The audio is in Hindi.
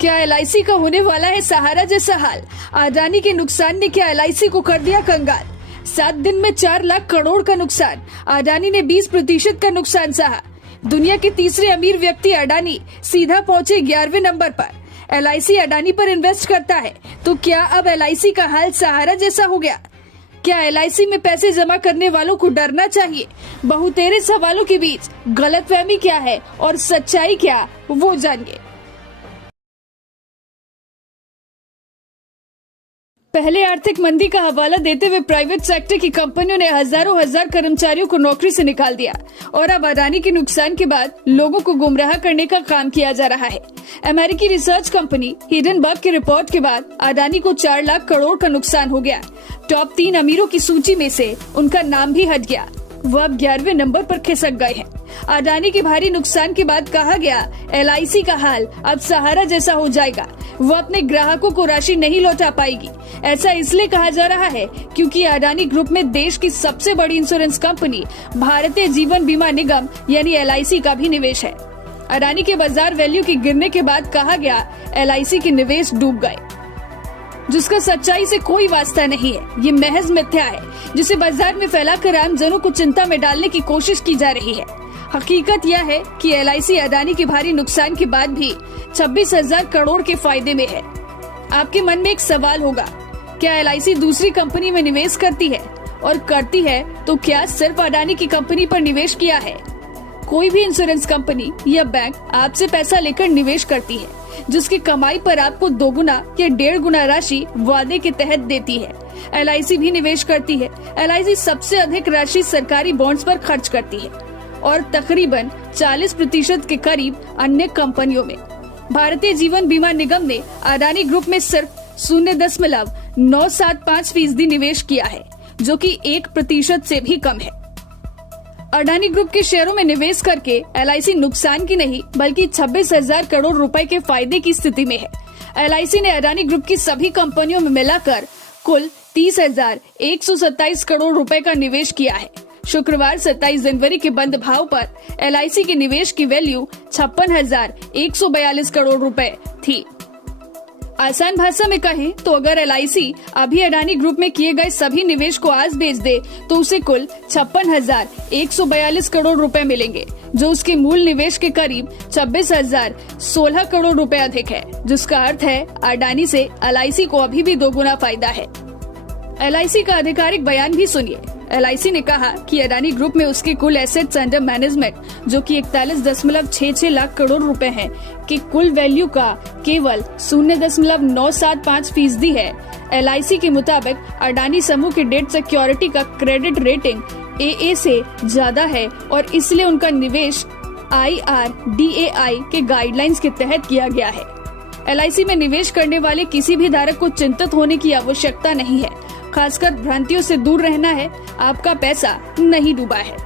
क्या एलआईसी का होने वाला है सहारा जैसा हाल? अडानी के नुकसान ने क्या एलआईसी को कर दिया कंगाल? 7 दिन में 4 लाख करोड़ का नुकसान। अडानी ने 20% का नुकसान सहा। दुनिया के तीसरे अमीर व्यक्ति अडानी सीधा पहुंचे 11वें नंबर पर। एलआईसी अडानी पर इन्वेस्ट करता है, तो क्या अब एलआईसी का हाल सहारा जैसा हो गया? क्या एलआईसी में पैसे जमा करने वालों को डरना चाहिए? बहुतेरे सवालों के बीच गलतफहमी क्या है और सच्चाई क्या, वो जानिए। पहले आर्थिक मंदी का हवाला देते हुए प्राइवेट सेक्टर की कंपनियों ने हजार कर्मचारियों को नौकरी से निकाल दिया और अब अडानी के नुकसान के बाद लोगों को गुमराह करने का काम किया जा रहा है। अमेरिकी रिसर्च कंपनी हिंडनबर्ग की रिपोर्ट के बाद अडानी को 4 लाख करोड़ का नुकसान हो गया। टॉप 3 अमीरों की सूची में से उनका नाम भी हट गया। वह अब 11वें नंबर पर खिसक गए हैं। अडानी के भारी नुकसान के बाद कहा गया एलआईसी का हाल अब सहारा जैसा हो जाएगा। वह अपने ग्राहकों को राशि नहीं लौटा पाएगी। ऐसा इसलिए कहा जा रहा है क्योंकि अडानी ग्रुप में देश की सबसे बड़ी इंश्योरेंस कंपनी भारतीय जीवन बीमा निगम यानी एलआईसी का भी निवेश है। अडानी के बाजार वैल्यू के गिरने के बाद कहा गया एलआईसी के निवेश डूब गए, जिसका सच्चाई से कोई वास्ता नहीं है। ये महज मिथ्या है जिसे बाजार में फैलाकर आमजनों को चिंता में डालने की कोशिश की जा रही है। हकीकत यह है कि एलआईसी अडानी के भारी नुकसान के बाद भी 26,000 करोड़ के फायदे में है। आपके मन में एक सवाल होगा, क्या एलआईसी दूसरी कंपनी में निवेश करती है? और करती है तो क्या सिर्फ अडानी की कंपनी पर निवेश किया है? कोई भी इंश्योरेंस कंपनी या बैंक आपसे पैसा लेकर निवेश करती है, जिसकी कमाई पर आपको 2 गुना या 1.5 गुना राशि वादे के तहत देती है। एलआईसी भी निवेश करती है। एलआईसी सबसे अधिक राशि सरकारी बॉन्ड्स पर खर्च करती है और तकरीबन 40% के करीब अन्य कंपनियों में। भारतीय जीवन बीमा निगम ने अडानी ग्रुप में सिर्फ 0.975% निवेश किया है, जो कि 1% से भी कम है। अडानी ग्रुप के शेयरों में निवेश करके एलआईसी नुकसान की नहीं बल्कि 26,000 करोड़ रुपए के फायदे की स्थिति में है। एलआईसी ने अडानी ग्रुप की सभी कंपनियों में मिलाकर कुल 30,127 करोड़ रुपए का निवेश किया है। शुक्रवार 27 जनवरी के बंद भाव पर एलआईसी के निवेश की वैल्यू 56,142 करोड़ रुपए थी। आसान भाषा में कहें तो अगर एलआईसी अभी अडानी ग्रुप में किए गए सभी निवेश को आज बेच दे तो उसे कुल 56,142 करोड़ रुपए मिलेंगे, जो उसके मूल निवेश के करीब 26,016 करोड़ रुपए अधिक है, जिसका अर्थ है अडानी से एलआईसी को अभी भी 2 गुना फायदा है। एलआईसी का आधिकारिक बयान भी सुनिए। एलआईसी ने कहा कि अडानी ग्रुप में उसके कुल एसेट्स अंडर मैनेजमेंट, जो कि 41.66 लाख करोड़ रुपए हैं, के कुल वैल्यू का केवल 0.975% है। एलआईसी के मुताबिक अडानी समूह के डेट सिक्योरिटी का क्रेडिट रेटिंग AA से ज्यादा है और इसलिए उनका निवेश IRDAI के गाइडलाइंस के तहत किया गया है। एलआईसी में निवेश करने वाले किसी भी धारक को चिंतित होने की आवश्यकता नहीं है। खासकर भ्रांतियों से दूर रहना है। आपका पैसा नहीं डूबा है।